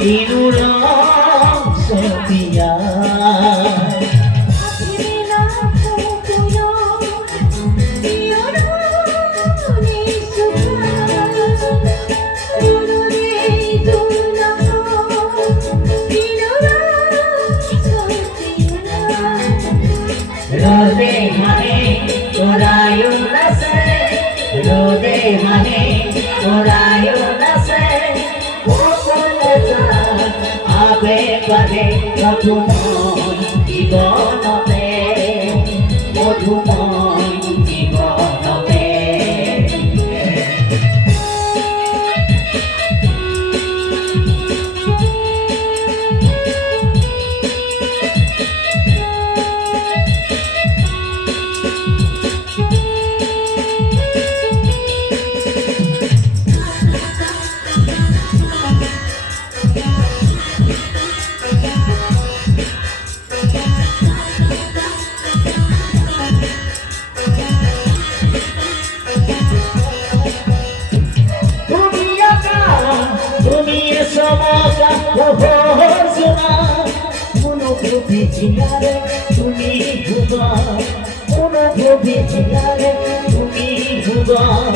Inurang Sophia Rode mane orayu nase Rode mane orayu nase Abe bade madhumon জীবনতে মধুময় জীবনতে অনুভূতি ছিলারে তুমি ভুবন অনুভূতি ছিলারে তুমি ভুবন